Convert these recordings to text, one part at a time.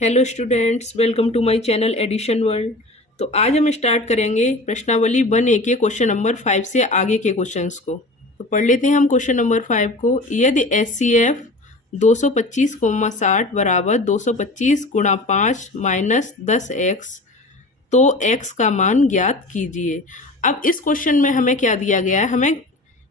Hello students, welcome to my channel edition world. तो आज हम स्टार्ट करेंगे प्रश्नावली 1A के क्वेश्चन नंबर 5 से आगे के क्वेश्चंस को। तो पढ़ लेते हैं हम क्वेश्चन नंबर 5 को। यदि HCF 225,60 बराबर 225 गुणा 5 माइनस 10x तो x का मान ज्ञात कीजिए। अब इस क्वेश्चन में हमें क्या दिया गया है, हमें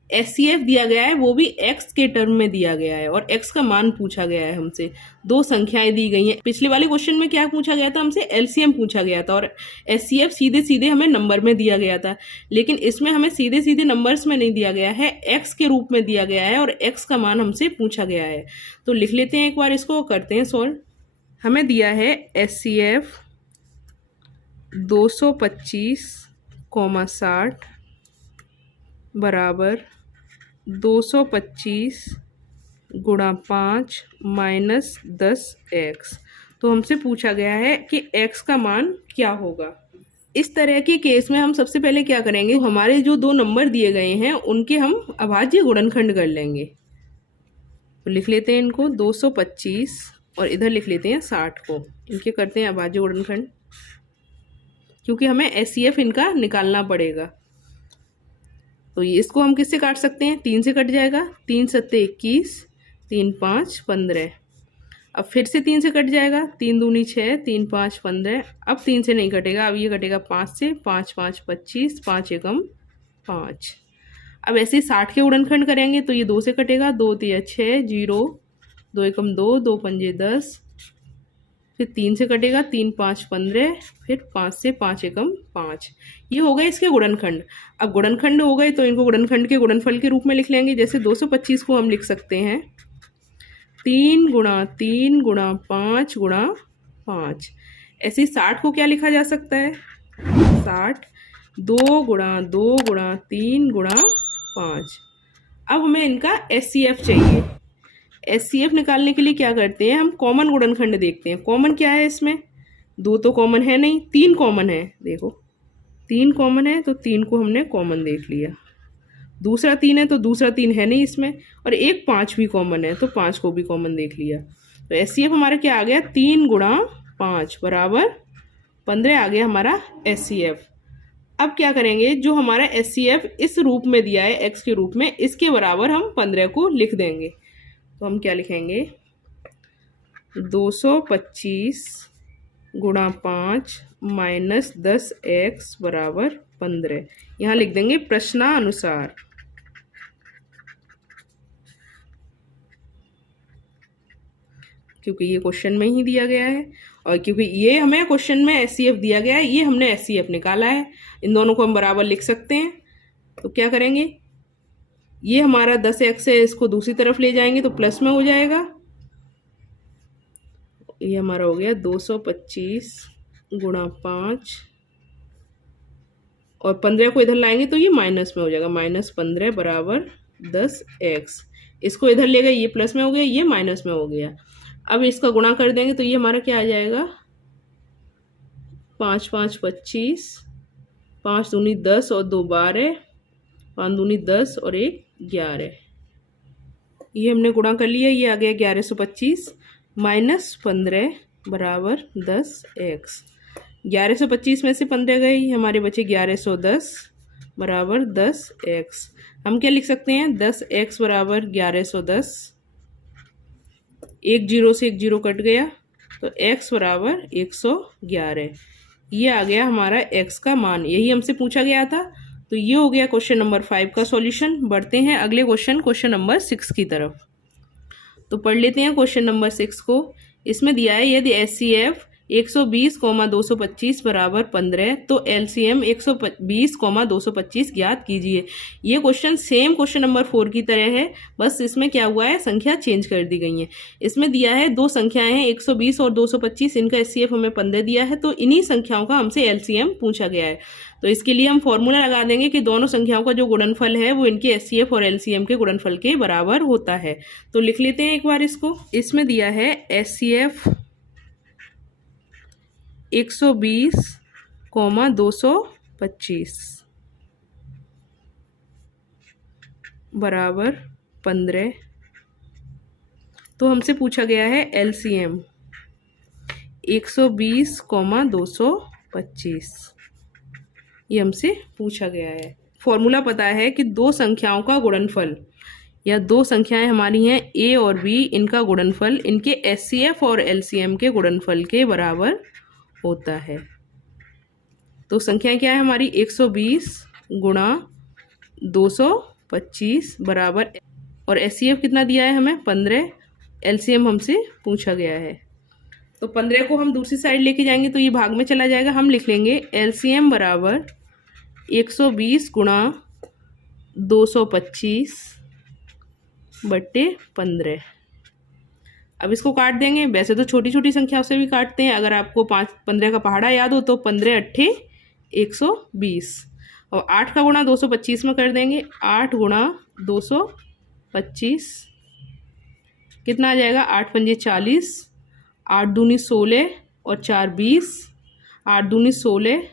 HCF दिया गया है, वो भी x के टर्म में दिया गया है और x का मान पूछा गया है हमसे। दो संख्याएं दी गई हैं। पिछले वाले क्वेश्चन में क्या पूछा गया था हमसे, LCM पूछा गया था और HCF सीधे सीधे हमें नंबर में दिया गया था। लेकिन इसमें हमें सीधे सीधे नंबर्स में नहीं दिया गया है, x के रूप में दिया गया है और x का मान हमसे पूछा गया है। तो लिख लेते हैं एक बार इसको, करते हैं सॉल्व। हमें दिया है HCF 225,60 बराबर 225 गुणा 5 माइनस 10x। तो हमसे पूछा गया है कि x का मान क्या होगा। इस तरह के केस में हम सबसे पहले क्या करेंगे, हमारे जो दो नंबर दिए गए हैं उनके हम अभाज्य गुणनखंड कर लेंगे। तो लिख लेते हैं इनको 225 और इधर लिख लेते हैं 60 को। इनके करते हैं अभाज्य गुणनखंड, क्योंकि हमें HCF इनका निकालना पड़ेगा। तो ये इसको हम किससे काट सकते हैं, 3 से कट जाएगा। 3 सत्ते 21, 3 5 15। अब फिर से 3 से कट जाएगा, 3 दूनी 6, 3 5 15। अब 3 से नहीं कटेगा, अब ये कटेगा 5 से। 5 5 25, 5 एकम 5। अब ऐसे ही 60 के गुणनखंड करेंगे तो ये 2 से कटेगा, 2 तिया 6, 0, 2 एकम 2, 2 पंजे 10। फिर 3 से कटेगा, 3 5 15, फिर 5 से 5 एकम 5। ये हो गए इसके गुणनखंड। अब गुणनखंड हो गए तो इनको गुणनखंड के गुणनफल के रूप में लिख लेंगे। जैसे 225 को हम लिख सकते हैं 3 गुणा 3 गुणा 5 गुणा 5। ऐसे ही 60 को क्या लिखा जा सकता है, 60 2 गुणा 2 गुणा 3 गुणा 5। अब हमें इनका HCF चाहिए। HCF निकालने के लिए क्या करते हैं, हम कॉमन गुणनखंड देखते हैं। कॉमन क्या है इसमें, 2 तो कॉमन है नहीं, 3 कॉमन है। देखो 3 कॉमन है तो 3 को हमने कॉमन देख लिया। दूसरा 3 है तो दूसरा 3 है नहीं इसमें, और एक 5 भी कॉमन है तो 5 को भी कॉमन देख लिया। तो HCF हमारा क्या आ गया, 3 गुणा 5 बराबर 15 आ गया हमारा HCF। अब क्या करेंगे, जो हमारा HCF इस रूप में दिया है x के रूप में, इसके बराबर हम 15 को लिख देंगे। तो हम क्या लिखेंगे, 225 गुणा 5 माइनस 10x बराबर 15। यहाँ लिख देंगे प्रश्नानुसार। क्योंकि ये क्वेश्चन में ही दिया गया है और क्योंकि ये हमें क्वेश्चन में HCF दिया गया है, ये हमने HCF निकाला है। इन दोनों को हम बराबर लिख सकते हैं। तो क्या करेंगे, ये हमारा 10x है, इसको दूसरी तरफ ले जाएंगे तो प्लस में हो जाएगा। ये हमारा हो गया 225 गुणा 5 और 15 को इधर लाएंगे तो ये माइनस में हो जाएगा, माइनस 15 बराबर 10x। इसको इधर ले गए, ये प्लस में हो गया, ये माइनस में हो गया। अब इसका गुणा कर देंगे तो ये हमारा क्या आ जाएगा, 5 5 25, 5 दूनी 10 और 2 12, 5 दूनी 10 और 1 11। ये हमने गुणा कर लिया, ये आ गया 1125 माइनस 15 बराबर 10x। 1125 में से 15 गई, हमारे बचे 1110 बराबर 10x। हम क्या लिख सकते हैं, 10x बराबर 1110। एक जीरो से एक जीरो कट गया तो x बराबर 111। ये आ गया हमारा x का मान, यही हमसे पूछा गया था। तो ये हो गया क्वेश्चन नंबर 5 का सॉल्यूशन। बढ़ते हैं अगले क्वेश्चन नंबर 6 की तरफ। तो पढ़ लेते हैं क्वेश्चन नंबर 6 को। इसमें दिया है यदि HCF 120,225 बराबर 15 तो LCM 120,225 ज्ञात कीजिए। ये क्वेश्चन सेम क्वेश्चन नंबर 4 की तरह है, बस इसमें क्या हुआ है, संख्या चेंज कर दी गई है। इसमें दिया है दो संख्याएं हैं 120 और 225, इनका HCF हमें 15 दिया है, तो इन्हीं संख्याओं का हमसे LCM पूछा गया है। तो इसके लिए हम फॉर्मूला लगा देंगे कि दोनों संख्याओं का जो गुणनफल है वो इनके HCF और LCM के गुणनफल के बराबर होता है। तो लिख लेते हैं एक बार इसको। इसमें दिया है HCF 120,225 बराबर 15। तो हमसे पूछा गया है LCM। 120,225 ये हमसे पूछा गया है। फॉर्मूला पता है कि दो संख्याओं का गुणनफल या दो संख्याएं हमारी हैं ए और बी, इनका गुणनफल इनके एचसीएफ और एलसीएम के गुणनफल के बराबर होता है। तो संख्याएं क्या है हमारी 120 गुणा 225 बराबर, और एचसीएफ कितना दिया है हमें 15, एलसीएम हमसे पूछा गया है। तो 15 को हम दूसरी साइड लेके जाएंगे तो ये भाग में चला जाएगा। हम लिख लेंगे एलसीएम बराबर 120 गुणा 225 बट्टे 15। अब इसको काट देंगे। वैसे तो छोटी छोटी संख्याओं से भी काटते हैं। अगर आपको 15 का पहाड़ा याद हो तो 15 अट्ठे 120, और 8 का गुणा 225 में कर देंगे। 8 गुणा 225 कितना आ जाएगा, 8 पंजे 40, 8 दूनी 16 और 4 20, 8 दूनी 16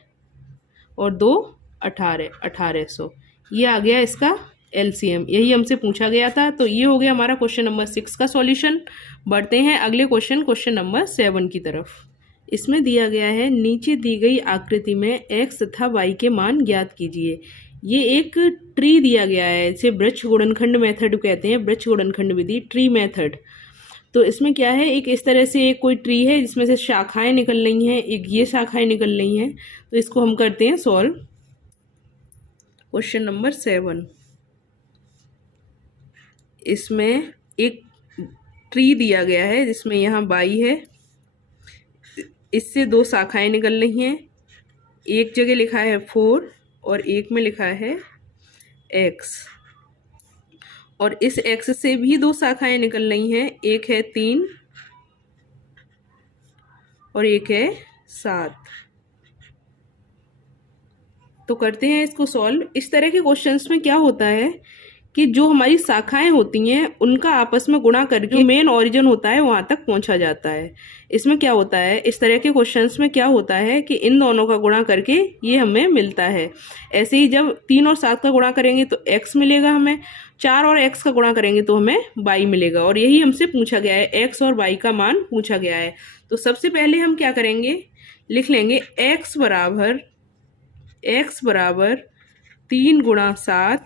और 2 18, 1800। ये आ गया इसका एलसीएम, यही हमसे पूछा गया था। तो ये हो गया हमारा क्वेश्चन नंबर 6 का सॉल्यूशन। बढ़ते हैं अगले क्वेश्चन नंबर 7 की तरफ। इसमें दिया गया है नीचे दी गई आकृति में x तथा y के मान ज्ञात कीजिए। ये एक ट्री दिया गया है, इसे वृक्ष गुणनखंड मेथड कहते हैं, वृक्ष गुणनखंड विधि, ट्री मेथड। तो इसमें क्या है, एक इस तरह से एक कोई ट्री है जिसमें से शाखाएं निकल रही हैं, एक ये शाखाएं निकल रही हैं। तो इसको हम करते हैं सॉल्व। क्वेश्चन नंबर 7, इसमें एक ट्री दिया गया है जिसमें यहाँ y है, इससे दो शाखाएं निकल रही हैं। एक जगह लिखा है 4 और एक में लिखा है x, और इस x से भी दो शाखाएं निकल रही हैं, एक है 3 और एक है 7। तो करते हैं इसको सॉल्व। इस तरह के क्वेश्चंस में क्या होता है कि जो हमारी शाखाएं होती हैं उनका आपस में गुणा करके जो मेन ओरिजिन होता है वहां तक पहुंचा जाता है। इसमें क्या होता है, इस तरह के क्वेश्चंस में क्या होता है कि इन दोनों का गुणा करके ये हमें मिलता है। ऐसे ही जब 3 और 7 का गुणा करेंगे तो x मिलेगा हमें, 4 और x का गुणा करेंगे तो हमें y मिलेगा, और यही हमसे पूछा गया है, x और y का मान पूछा गया है। तो सबसे पहले हम क्या करेंगे, लिख लेंगे x बराबर 3 गुणा 7,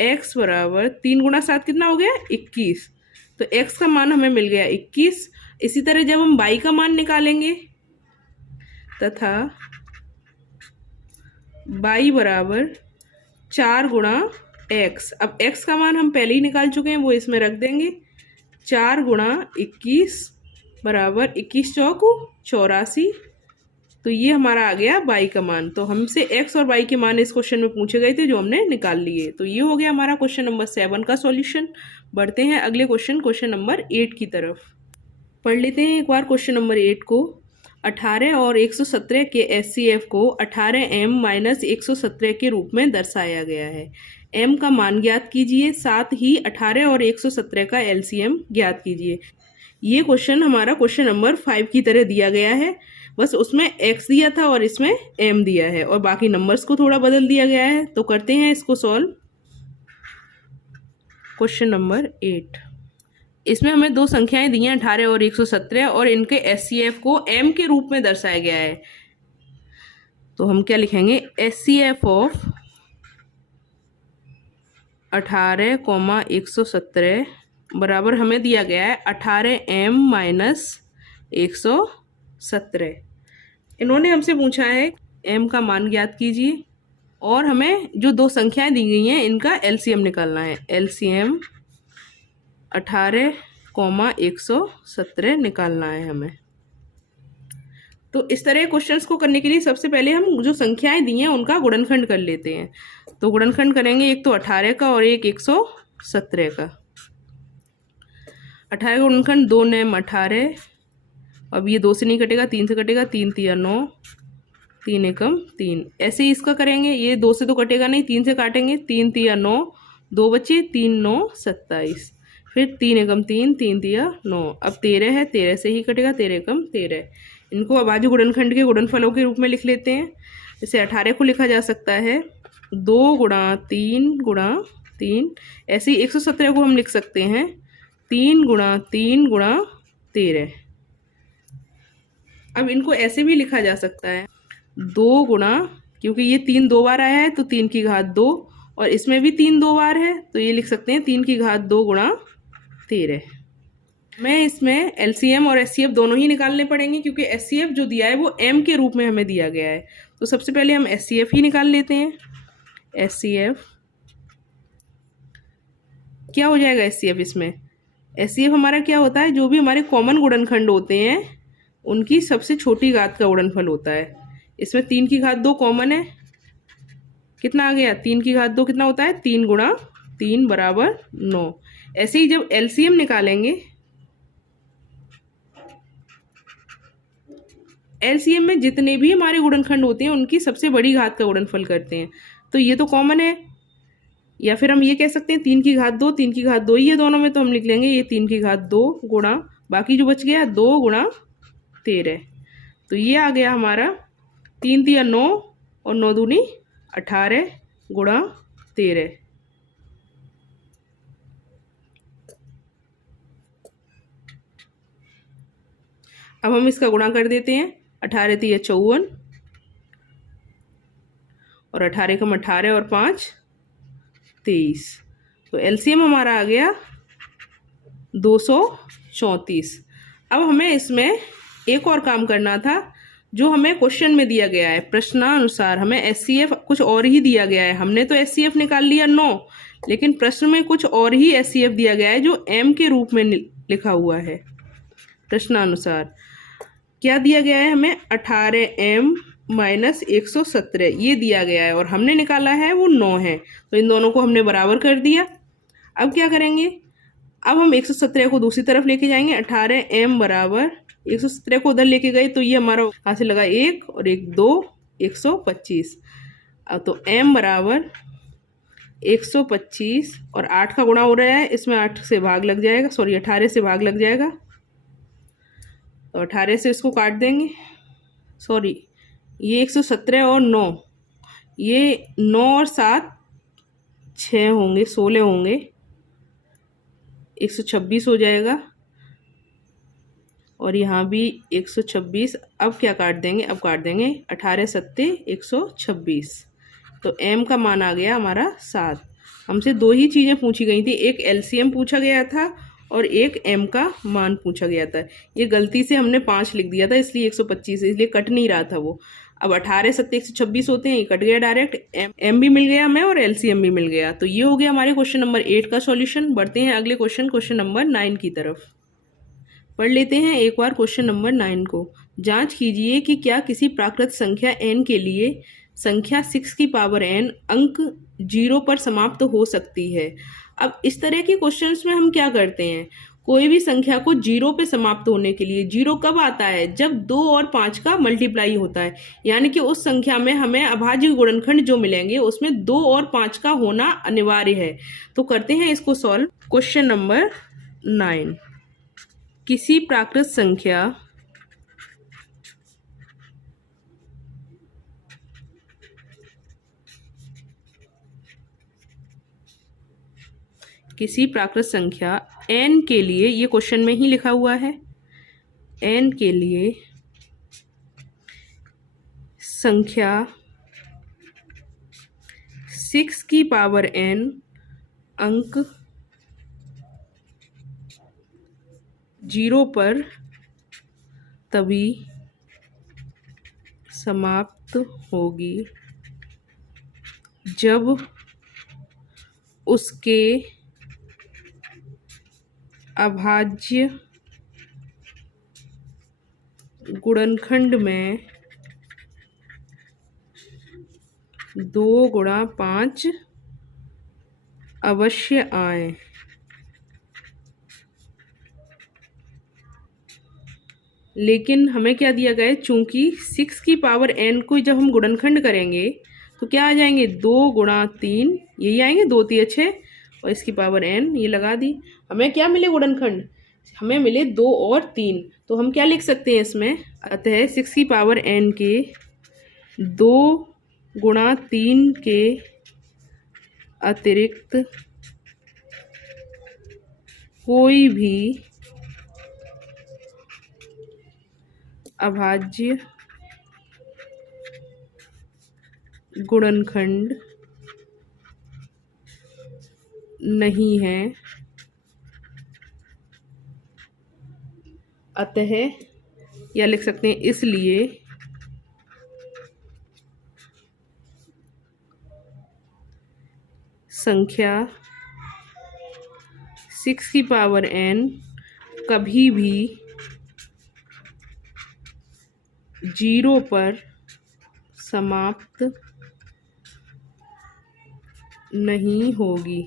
x बराबर 3 गुणा 7 कितना हो गया 21। तो x का मान हमें मिल गया 21। इसी तरह जब हम y का मान निकालेंगे तथा y बराबर 4 गुणा x, अब x का मान हम पहले ही निकाल चुके हैं, वो इसमें रख देंगे। 4 गुणा 21 बराबर 21 चौक 84। तो ये हमारा आ गया y का मान। तो हमसे x और y के मान इस क्वेश्चन में पूछे गए थे जो हमने निकाल लिए। तो ये हो गया हमारा क्वेश्चन नंबर 7 का सॉल्यूशन। बढ़ते हैं अगले क्वेश्चन नंबर 8 की तरफ। पढ़ लेते हैं एक बार क्वेश्चन नंबर 8 को। 18 और 117 के एचसीएफ को 18m माइनस 117 के रूप में दर्शाया गया है। m का मान ज्ञात कीजिए, साथ ही 18 और 117 का एलसीएम ज्ञात कीजिए। ये क्वेश्चन हमारा क्वेश्चन नंबर 5 की तरह दिया गया है, बस उसमें x दिया था और इसमें m दिया है, और बाकी नंबर्स को थोड़ा बदल दिया गया है। तो करते हैं इसको सॉल्व। क्वेश्चन नंबर 8, इसमें हमें दो संख्याएं दी हैं 18 और 117, और इनके एचसीएफ को m के रूप में दर्शाया गया है। तो हम क्या लिखेंगे, एचसीएफ ऑफ 18, 117 बराबर हमें दिया गया है 18m माइनस 117। इन्होंने हमसे पूछा है m का मान ज्ञात कीजिए, और हमें जो दो संख्याएं दी गई हैं इनका एलसीएम निकालना है। एलसीएम 18, 117 निकालना है हमें। तो इस तरह क्वेश्चंस को करने के लिए सबसे पहले हम जो संख्याएं दी हैं उनका गुणनखंड कर लेते हैं। तो गुणनखंड करेंगे, एक तो 18 का और एक 117 का। 18 का गुणनखंड 2 9 18, अब ये 2 से नहीं कटेगा, 3 से कटेगा, 3 3 9, 3 एकम 3। ऐसे ही इसका करेंगे, ये 2 से तो कटेगा नहीं, 3 से काटेंगे, 3 3 9, 2 बचे, 3 9 27, फिर 3 एकम 3, 3 3 9। अब 13 है, 13 से ही कटेगा, 13 एकम 13। इनको अब बाजू गुणनखंड के गुणनफलों के रूप में लिख लेते हैं। जैसे 18 को लिखा जा सकता है 2 गुणा 3 गुणा 3। ऐसे ही 117 को हम लिख सकते हैं 3 गुणा 3 गुणा 13। अब इनको ऐसे भी लिखा जा सकता है, 2 गुणा, क्योंकि ये 3 2 बार आया है तो 3 की घात 2, और इसमें भी 3 2 बार है तो ये लिख सकते हैं 3 की घात 2 गुणा 13। मैं इसमें एलसीएम और एचसीएफ दोनों ही निकालने पड़ेंगे, क्योंकि एचसीएफ जो दिया है वो एम के रूप में हमें दिया गया है। तो सबसे पहले हम एचसीएफ ही निकाल लेते हैं। एचसीएफ क्या हो जाएगा? एचसीएफ इसमें एचसीएफ हमारा क्या होता है, जो भी हमारे कॉमन गुणनखंड होते हैं उनकी सबसे छोटी घात का गुणनफल होता है। इसमें 3 की घात 2 कॉमन है, कितना आ गया? 3 की घात 2 कितना होता है? 3 गुणा 3 बराबर 9। ऐसे ही जब एलसीएम निकालेंगे, एलसीएम में जितने भी हमारे गुणनखंड होते हैं उनकी सबसे बड़ी घात का गुणनफल करते हैं, तो ये तो कॉमन है। या फिर हम ये कह सकते हैं 3 की घात 2, 3 की घात 2 ही है दोनों में, तो हम लिख लेंगे ये 3 की घात 2 गुणा, बाकी जो बच गया 2 गुणा 13। तो ये आ गया हमारा 3 तिया 9 और 9 दूनी 18 गुणा 13। अब हम इसका गुणा कर देते हैं। 18 तिया 54 और 18 कम 18 और 5 23। तो एलसीएम हमारा आ गया 234। अब हमें इसमें एक और काम करना था, जो हमें क्वेश्चन में दिया गया है। प्रश्नानुसार हमें एचसीएफ कुछ और ही दिया गया है। हमने तो एचसीएफ निकाल लिया 9, लेकिन प्रश्न में कुछ और ही एचसीएफ दिया गया है जो एम के रूप में लिखा हुआ है। प्रश्नानुसार क्या दिया गया है हमें? 18m माइनस 117 ये दिया गया है, और हमने निकाला है वो 9 है। तो इन दोनों को हमने बराबर कर दिया। अब क्या करेंगे? अब हम 117 को दूसरी तरफ लेके जाएंगे। 18m बराबर 117 को उधर लेके गए तो ये हमारा हाथ से लगा 1 और 1 2 125। अब तो m बराबर 125 और 8 का गुणा हो रहा है, इसमें 8 से भाग लग जाएगा, सॉरी 18 से भाग लग जाएगा, तो 18 से इसको काट देंगे। सॉरी, ये 117 और 9, ये 9 और 7 6 होंगे, 16 होंगे, 126 हो जाएगा, और यहाँ भी 126। अब क्या काट देंगे? अब काट देंगे 18 सत्ते 126। तो m का मान आ गया हमारा 7। हमसे 2 ही चीज़ें पूछी गई थी, एक एलसीएम पूछा गया था और एक m का मान पूछा गया था। ये गलती से हमने 5 लिख दिया था, इसलिए 125, इसलिए कट नहीं रहा था वो। अब 18 सत्ते 126 होते हैं, ये कट गया डायरेक्ट। m भी मिल गया हमें और एलसीएम भी मिल गया। तो ये हो गया हमारे क्वेश्चन नंबर 8 का सॉल्यूशन। बढ़ते हैं अगले क्वेश्चन नंबर 9 की तरफ। पढ़ लेते हैं एक बार क्वेश्चन नंबर 9 को। जांच कीजिए कि क्या किसी प्राकृत संख्या n के लिए संख्या 6 की पावर n अंक 0 पर समाप्त हो सकती है। अब इस तरह के क्वेश्चंस में हम क्या करते हैं, कोई भी संख्या को 0 पे समाप्त होने के लिए, 0 कब आता है? जब 2 और 5 का मल्टीप्लाई होता है, यानी कि उस संख्या में हमें अभाज्य गुणनखंड जो मिलेंगे उसमें 2 और 5 का होना अनिवार्य है। तो करते हैं इसको सॉल्व। क्वेश्चन नंबर 9, किसी प्राकृत संख्या n के लिए, ये क्वेश्चन में ही लिखा हुआ है, n के लिए संख्या 6 की पावर n अंक 0 पर तभी समाप्त होगी जब उसके अभाज्य गुणनखंड में 2 गुणा 5 अवश्य आए। लेकिन हमें क्या दिया गया है, चूंकि 6 की पावर n को जब हम गुणनखंड करेंगे तो क्या आ जाएंगे? 2 गुणा 3, यही आएंगे, 2 3 6 और इसकी पावर n, ये लगा दी। हमें क्या मिले गुणनखंड? हमें मिले 2 और 3। तो हम क्या लिख सकते हैं इसमें? अतः 6 की पावर n के 2 गुणा 3 के अतिरिक्त कोई भी अभाज्य गुणनखंड नहीं है, अतः, या लिख सकते हैं इसलिए संख्या 6 की पावर n कभी भी 0 पर समाप्त नहीं होगी।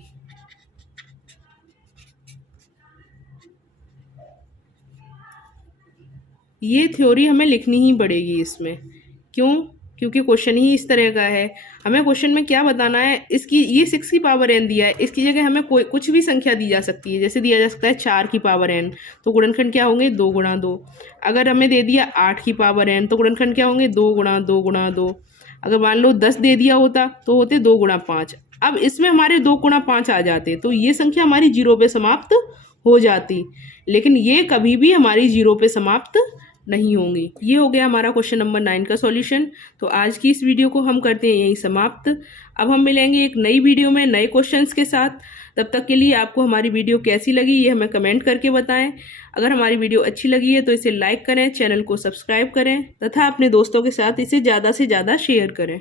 ये थ्योरी हमें लिखनी ही पड़ेगी इसमें। क्यों? क्योंकि क्वेश्चन ही इस तरह का है। हमें क्वेश्चन में क्या बताना है, इसकी ये 6 की पावर n दिया है, इसकी जगह हमें कोई कुछ भी संख्या दी जा सकती है। जैसे दिया जा सकता है 4 की पावर n, तो गुणनखंड क्या होंगे 2 गुणा 2। अगर हमें दे दिया 8 की पावर n, तो गुणनखंड क्या होंगे 2 गुणा 2 गुणा 2। अगर मान लो 10 दे दिया होता तो होते 2 गुणा 5। अब इसमें हमारे 2 गुणा 5 आ जाते, तो ये संख्या हमारी 0 पे समाप्त हो जाती, लेकिन ये कभी भी हमारी 0 पे समाप्त नहीं होंगी। ये हो गया हमारा क्वेश्चन नंबर 9 का सॉल्यूशन। तो आज की इस वीडियो को हम करते हैं यहीं समाप्त। अब हम मिलेंगे एक नई वीडियो में नए क्वेश्चंस के साथ। तब तक के लिए आपको हमारी वीडियो कैसी लगी ये हमें कमेंट करके बताएं। अगर हमारी वीडियो अच्छी लगी है तो इसे लाइक करें, चैनल को सब्सक्राइब करें तथा अपने दोस्तों के साथ इसे ज़्यादा से ज़्यादा शेयर करें।